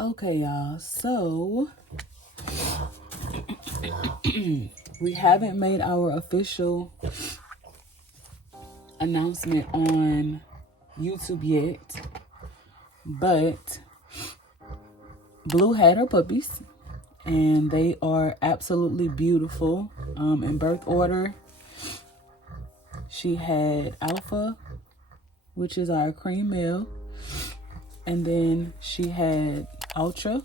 Okay, y'all, so we haven't made our official announcement on YouTube yet, but Blue had her puppies and they are absolutely beautiful. In birth order, she had Alpha, which is our cream male, and then she had Ultra,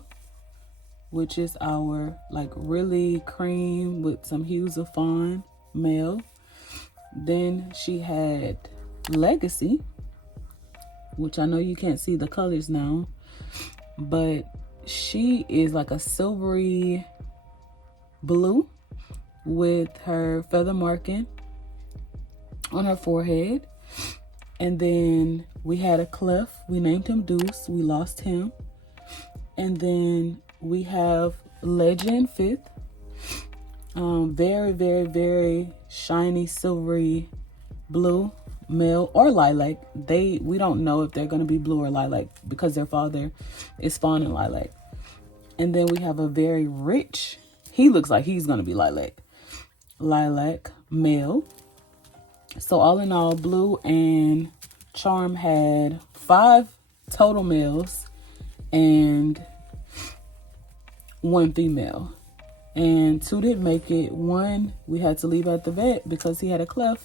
which is our like really cream with some hues of fawn male. Then she had Legacy, which I know you can't see the colors now, but she is like a silvery blue with her feather marking on her forehead. And then we had a cleft. We named him Deuce. We lost him. And then we have Legend Fifth. Very, very, very shiny, silvery blue male or lilac. We don't know if they're going to be blue or lilac because their father is fawn and lilac. And then we have a very rich, he looks like he's going to be lilac male. So all in all, Blue and Charm had 5 total males and 1 female. And 2 didn't make it. 1 we had to leave at the vet because he had a cleft.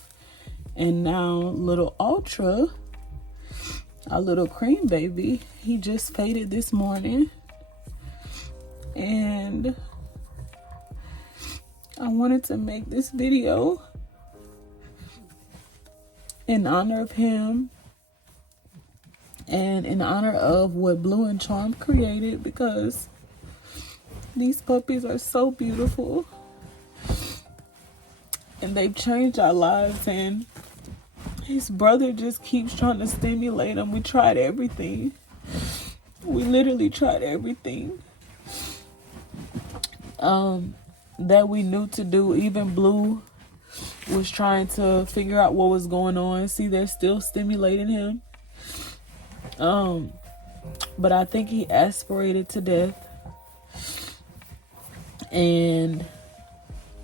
And now little Ultra, our little cream baby, he just faded this morning. And I wanted to make this video in honor of him and in honor of what Blue and Charm created, because these puppies are so beautiful and they've changed our lives. And his brother just keeps trying to stimulate him. We tried everything. We literally tried everything that we knew to do. Even Blue was trying to figure out what was going on. See, they're still stimulating him. But I think he aspirated to death. And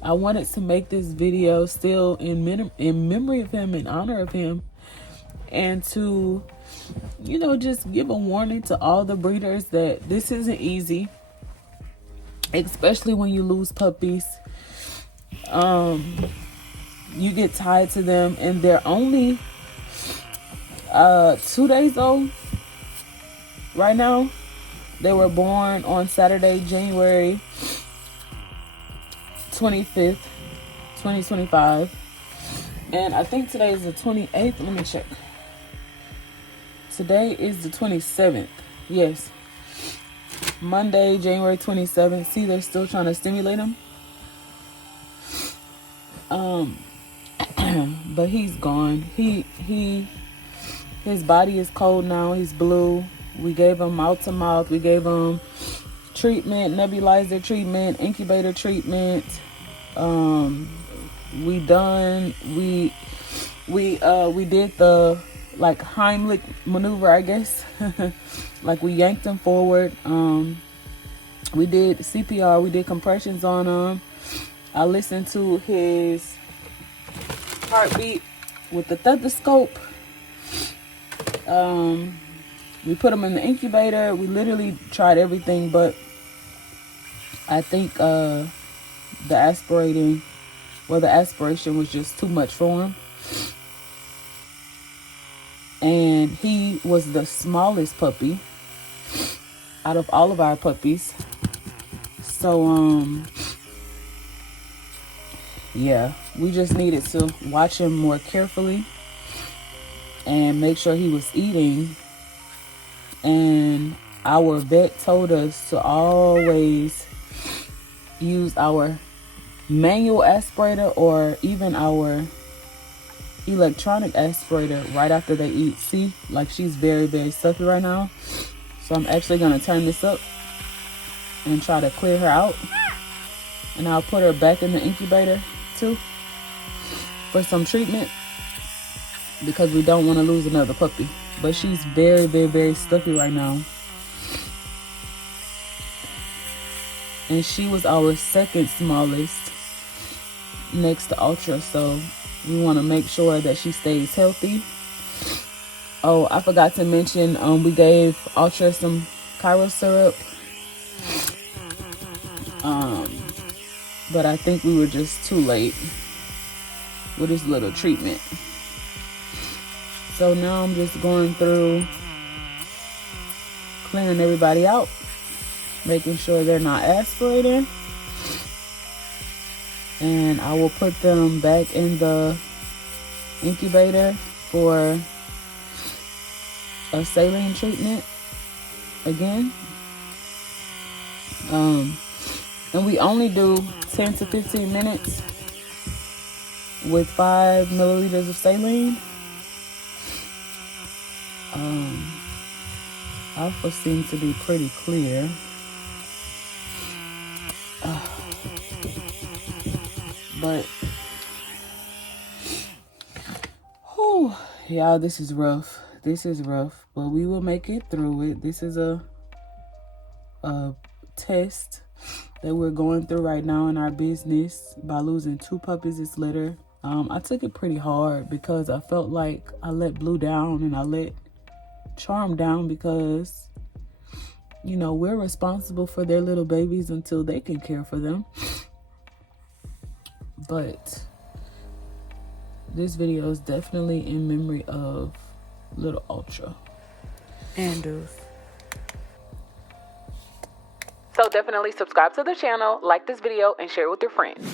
I wanted to make this video still in memory of him, in honor of him, and to, you know, just give a warning to all the breeders that this isn't easy, especially when you lose puppies. You get tied to them, and they're only 2 days old right now. They were born on Saturday, January 25th, 2025. And I think today is the 28th. Let me check. Today is the 27th. Yes. Monday, January 27th. See, they're still trying to stimulate him. But he's gone. His body is cold now. He's blue. We gave him mouth to mouth. We gave him treatment, nebulizer treatment, incubator treatment. We did the like Heimlich maneuver, I guess. Like we yanked him forward. We did CPR. We did compressions on him. I listened to his heartbeat with the stethoscope. We put him in the incubator. We literally tried everything, but I think the aspiration was just too much for him. And he was the smallest puppy out of all of our puppies. So yeah, we just needed to watch him more carefully and make sure he was eating. And our vet told us to always use our manual aspirator or even our electronic aspirator right after they eat. See, like she's very, very stuffy right now. So I'm actually going to turn this up and try to clear her out. And I'll put her back in the incubator too for some treatment, because we don't want to lose another puppy. But she's very, very, very stuffy right now. and she was our second smallest next to Ultra, so we want to make sure that she stays healthy. Oh, I forgot to mention, we gave Ultra some Cairo syrup, but I think we were just too late with this little treatment. So now I'm just going through cleaning everybody out, making sure they're not aspirating, and I will put them back in the incubator for a saline treatment again. And we only do 10 to 15 minutes with 5 milliliters of saline. Alpha seems to be pretty clear. But y'all, this is rough. This is rough, but we will make it through it. This is a test that we're going through right now in our business by losing 2 puppies this litter. I took it pretty hard because I felt like I let Blue down and I let Charm down because, you know, we're responsible for their little babies until they can care for them. But this video is definitely in memory of little Ultra and Deuce. So definitely subscribe to the channel, like this video, and share it with your friends.